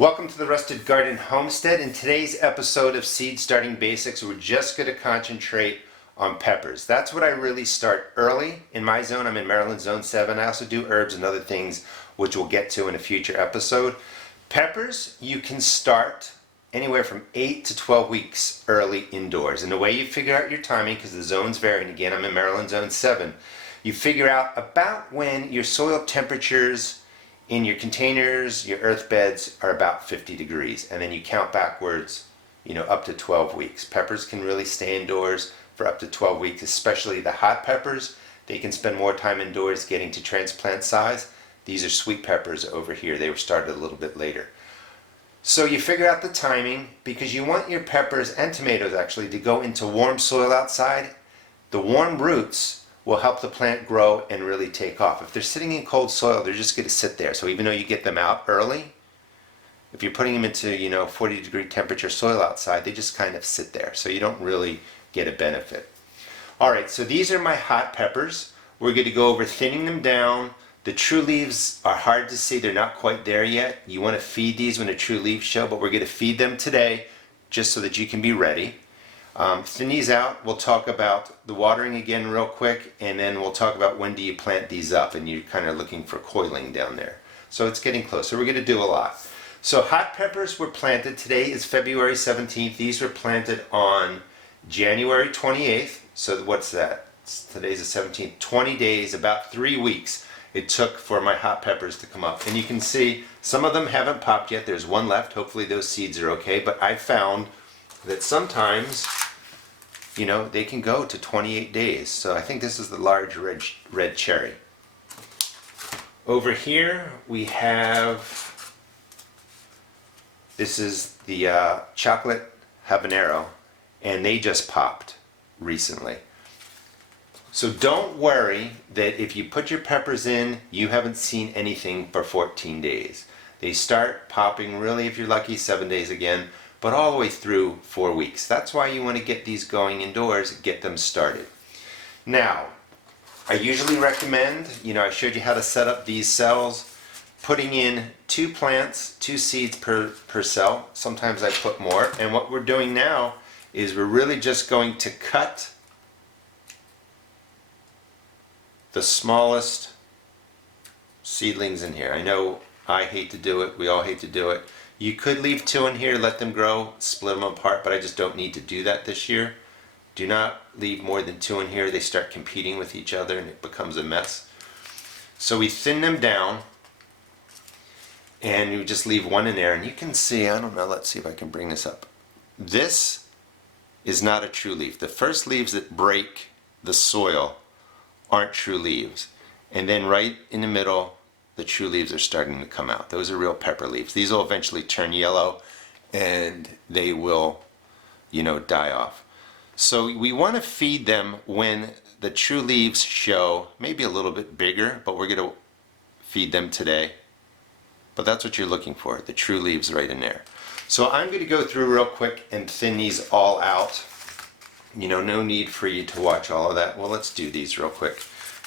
Welcome to the Rusted Garden Homestead. In today's episode of Seed Starting Basics, we're just going to concentrate on peppers. That's what I really start early in my zone. I'm in Maryland Zone 7. I also do herbs and other things which we'll get to in a future episode. Peppers, you can start anywhere from 8 to 12 weeks early indoors. And the way you figure out your timing, because the zones vary, and again I'm in Maryland Zone 7, you figure out about when your soil temperatures in your containers, your earth beds are about 50 degrees, and then you count backwards, up to 12 weeks. Peppers can really stay indoors for up to 12 weeks, especially the hot peppers. They can spend more time indoors getting to transplant size. These are sweet peppers over here. They were started a little bit later. So you figure out the timing because you want your peppers and tomatoes actually to go into warm soil outside. The warm roots will help the plant grow and really take off. If they're sitting in cold soil, they're just going to sit there. So even though you get them out early, if you're putting them into 40-degree temperature soil outside, they just kind of sit there. So you don't really get a benefit. All right, so these are my hot peppers. We're going to go over thinning them down. The true leaves are hard to see. They're not quite there yet. You want to feed these when the true leaves show, but we're going to feed them today just so that you can be ready. Thin these out. We'll talk about the watering again real quick, and then we'll talk about when do you plant these up, and you're kind of looking for coiling down there. So it's getting closer. We're going to do a lot. So hot peppers were planted. Today is February 17th. These were planted on January 28th. So what's that? Today's the 17th. 20 days, about 3 weeks it took for my hot peppers to come up. And you can see some of them haven't popped yet. There's one left. Hopefully those seeds are okay. But I found that sometimes they can go to 28 days. So I think this is the large red cherry. Over here we have, this is the chocolate habanero, and they just popped recently. So don't worry that if you put your peppers in, you haven't seen anything for 14 days. They start popping really, if you're lucky, 7 days again, but all the way through 4 weeks. That's why you want to get these going indoors, get them started. Now, I usually recommend, I showed you how to set up these cells, putting in 2 plants, 2 seeds per cell. Sometimes I put more. And what we're doing now is we're really just going to cut the smallest seedlings in here. I know I hate to do it. We all hate to do it. You could leave 2 in here, let them grow, split them apart, but I just don't need to do that this year. Do not leave more than 2 in here. They start competing with each other and it becomes a mess. So we thin them down and you just leave 1 in there, and you can see, I don't know, let's see if I can bring this up. This is not a true leaf. The first leaves that break the soil aren't true leaves. And then right in the middle, the true leaves are starting to come out. Those are real pepper leaves. These will eventually turn yellow and they will, die off. So we want to feed them when the true leaves show, maybe a little bit bigger, but we're going to feed them today. But that's what you're looking for, the true leaves right in there. So I'm going to go through real quick and thin these all out. No need for you to watch all of that. Well, let's do these real quick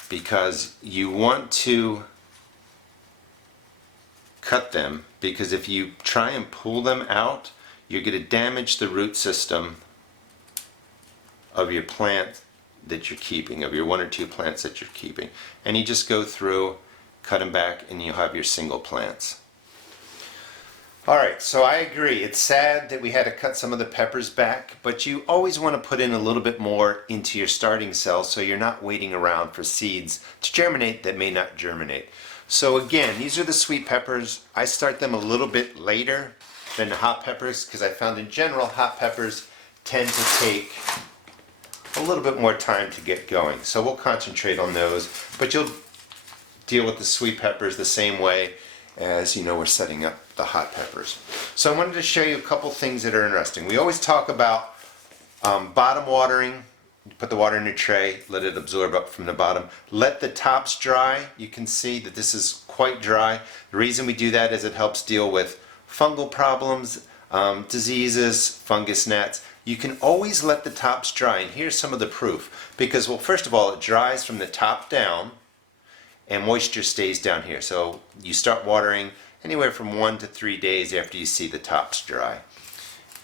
because you want to cut them, because if you try and pull them out, you're going to damage the root system of your plant that you're keeping, of your 1 or 2 plants that you're keeping. And you just go through, cut them back, and you'll have your single plants. Alright, so I agree. It's sad that we had to cut some of the peppers back, but you always want to put in a little bit more into your starting cells so you're not waiting around for seeds to germinate that may not germinate. So again, these are the sweet peppers. I start them a little bit later than the hot peppers because I found in general hot peppers tend to take a little bit more time to get going. So we'll concentrate on those, but you'll deal with the sweet peppers the same way as we're setting up the hot peppers. So I wanted to show you a couple things that are interesting. We always talk about bottom watering. Put the water in a tray, let it absorb up from the bottom. Let the tops dry. You can see that this is quite dry. The reason we do that is it helps deal with fungal problems, diseases, fungus gnats. You can always let the tops dry, and here's some of the proof. Because, well, first of all, it dries from the top down, and moisture stays down here. So you start watering, anywhere from 1 to 3 days after you see the tops dry.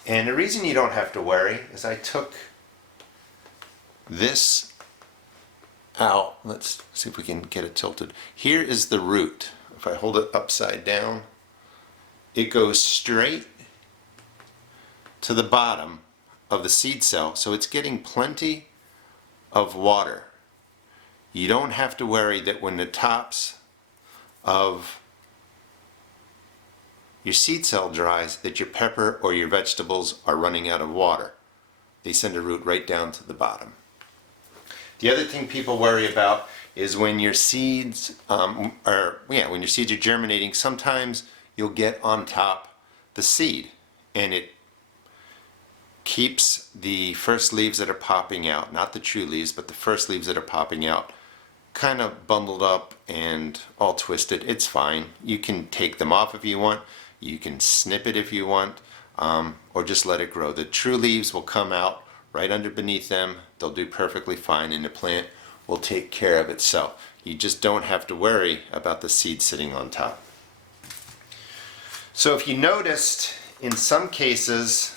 And the reason you don't have to worry is I took this out. Let's see if we can get it tilted. Here is the root. If I hold it upside down, it goes straight to the bottom of the seed cell, so it's getting plenty of water. You don't have to worry that when the tops of your seed cell dries that your pepper or your vegetables are running out of water. They send a root right down to the bottom. The other thing people worry about is when your seeds when your seeds are germinating, sometimes you'll get on top the seed and it keeps the first leaves that are popping out, not the true leaves, but the first leaves that are popping out, kind of bundled up and all twisted. It's fine. You can take them off if you want. You can snip it if you want, or just let it grow. The true leaves will come out right under beneath them. They'll do perfectly fine and the plant will take care of itself. You just don't have to worry about the seed sitting on top. So if you noticed, in some cases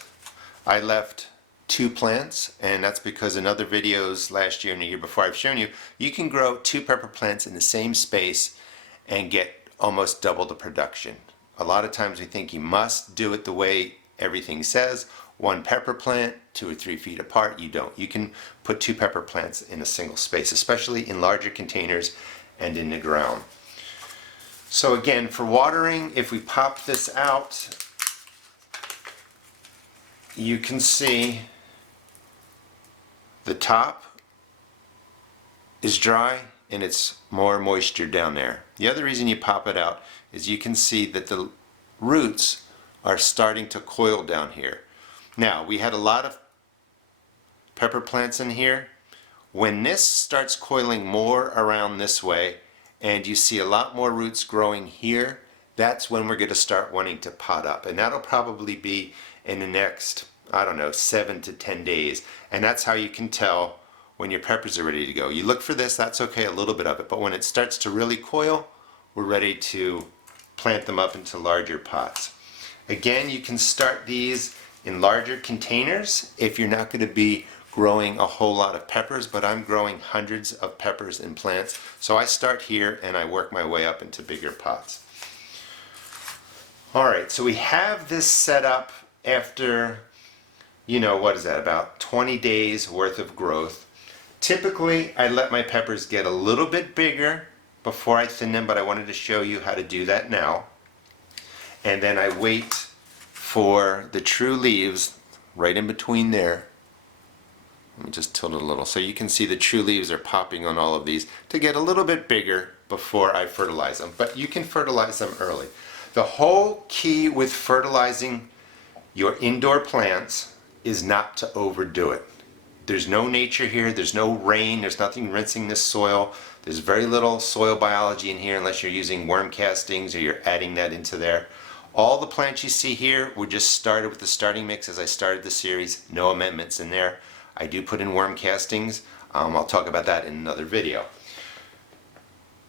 I left 2 plants, and that's because in other videos last year and the year before I've shown you, you can grow 2 pepper plants in the same space and get almost double the production. A lot of times we think you must do it the way everything says. 1 pepper plant, 2 or 3 feet apart. You don't. You can put 2 pepper plants in a single space, especially in larger containers and in the ground. So again, for watering, if we pop this out, you can see the top is dry and it's more moisture down there. The other reason you pop it out is you can see that the roots are starting to coil down here. Now, we had a lot of pepper plants in here. When this starts coiling more around this way and you see a lot more roots growing here, that's when we're going to start wanting to pot up. And that'll probably be in the next, I don't know, 7 to 10 days. And that's how you can tell when your peppers are ready to go. You look for this, that's okay, a little bit of it, but when it starts to really coil, we're ready to plant them up into larger pots. Again, you can start these in larger containers if you're not going to be growing a whole lot of peppers, but I'm growing hundreds of peppers in plants, so I start here and I work my way up into bigger pots. Alright, so we have this set up after, what is that, about 20 days worth of growth. Typically, I let my peppers get a little bit bigger before I thin them, but I wanted to show you how to do that now. And then I wait for the true leaves right in between there. Let me just tilt it a little so you can see the true leaves are popping on all of these to get a little bit bigger before I fertilize them. But you can fertilize them early. The whole key with fertilizing your indoor plants is not to overdo it. There's no nature here, there's no rain, there's nothing rinsing this soil. There's very little soil biology in here unless you're using worm castings or you're adding that into there. All the plants you see here were just started with the starting mix as I started the series. No amendments in there. I do put in worm castings. I'll talk about that in another video.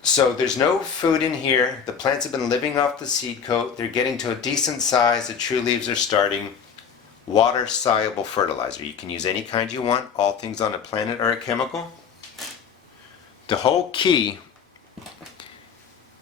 So there's no food in here. The plants have been living off the seed coat. They're getting to a decent size. The true leaves are starting. Water soluble fertilizer. You can use any kind you want. All things on the planet are a chemical. The whole key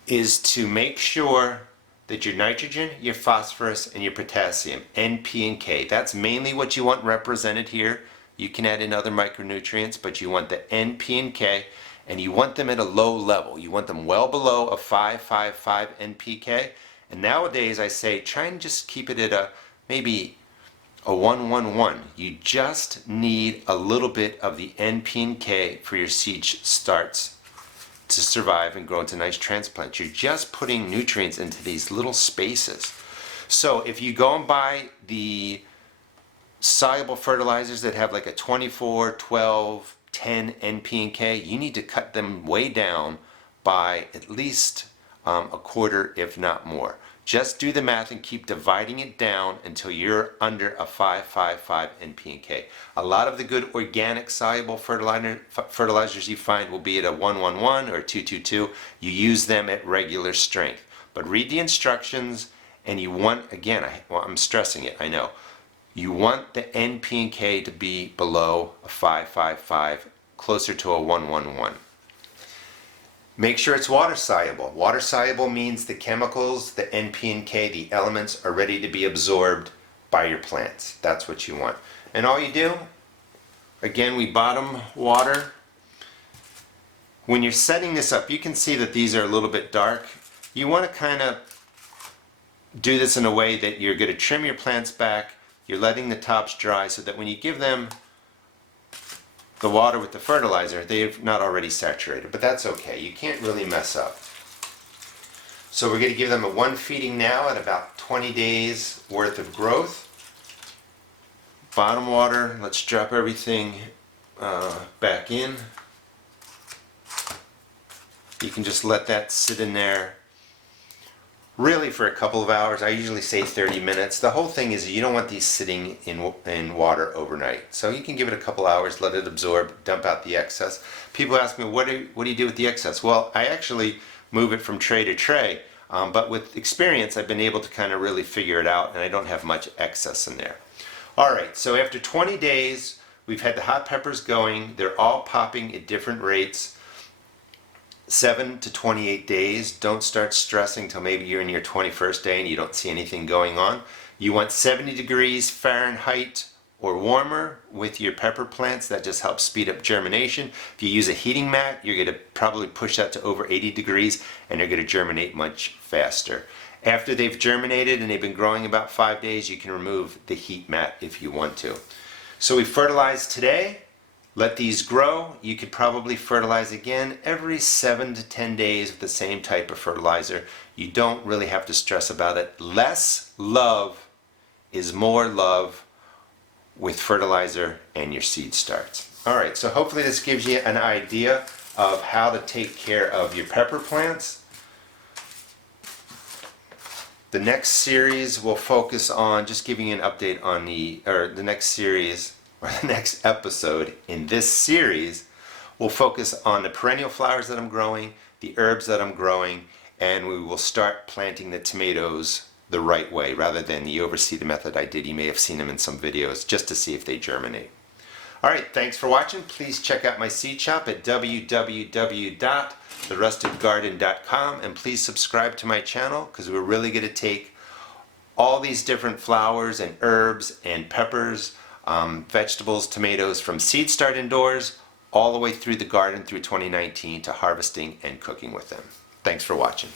is to make sure that your nitrogen, your phosphorus, and your potassium, N, P, and K, that's mainly what you want represented here. You can add in other micronutrients, but you want the N, P, and K, and you want them at a low level. You want them well below a 5.55 NPK. And nowadays I say try and just keep it at maybe a 1.11. You just need a little bit of the N, P, and K for your seed starts to survive and grow into nice transplants. You're just putting nutrients into these little spaces. So if you go and buy the soluble fertilizers that have like a 24, 12, 10 N, P, and K, you need to cut them way down by at least a quarter, if not more. Just do the math and keep dividing it down until you're under a 5.55 N, P, and K. A lot of the good organic soluble fertilizers you find will be at a 1.11 or 2.22. You use them at regular strength. but read the instructions, and you want, again, I'm stressing it, I know. You want the N, P, and K to be below a 555, closer to a 111. Make sure it's water soluble. Water soluble means the chemicals, the N, P, and K, the elements are ready to be absorbed by your plants. That's what you want. And all you do, again, we bottom water. When you're setting this up, you can see that these are a little bit dark. You want to kind of do this in a way that you're going to trim your plants back. You're letting the tops dry so that when you give them the water with the fertilizer, they're not already saturated, but that's okay. You can't really mess up. So we're going to give them a 1 feeding now at about 20 days worth of growth. Bottom water, let's drop everything back in. You can just let that sit in there really for a couple of hours. I usually say 30 minutes. The whole thing is you don't want these sitting in water overnight. So you can give it a couple hours, let it absorb, dump out the excess. People ask me, what do you do with the excess? Well, I actually move it from tray to tray. But with experience, I've been able to kind of really figure it out, and I don't have much excess in there. All right, so after 20 days, we've had the hot peppers going. They're all popping at different rates. 7 to 28 days. Don't start stressing till maybe you're in your 21st day and you don't see anything going on. You want 70 degrees Fahrenheit or warmer with your pepper plants. That just helps speed up germination. If you use a heating mat, you're going to probably push that to over 80 degrees and they're going to germinate much faster. After they've germinated and they've been growing about 5 days, you can remove the heat mat if you want to. So we fertilized today. Let these grow. You could probably fertilize again every 7 to 10 days with the same type of fertilizer. You don't really have to stress about it. Less love is more love with fertilizer and your seed starts. All right, so hopefully this gives you an idea of how to take care of your pepper plants. The next series will focus on just giving you an update on the next series, or the next episode in this series will focus on the perennial flowers that I'm growing, the herbs that I'm growing, and we will start planting the tomatoes the right way rather than the overseeded method I did. You may have seen them in some videos just to see if they germinate. All right, thanks for watching. Please check out my seed shop at www.therustedgarden.com, and please subscribe to my channel because we're really going to take all these different flowers and herbs and peppers, vegetables, tomatoes from seed start indoors all the way through the garden through 2019 to harvesting and cooking with them. Thanks for watching.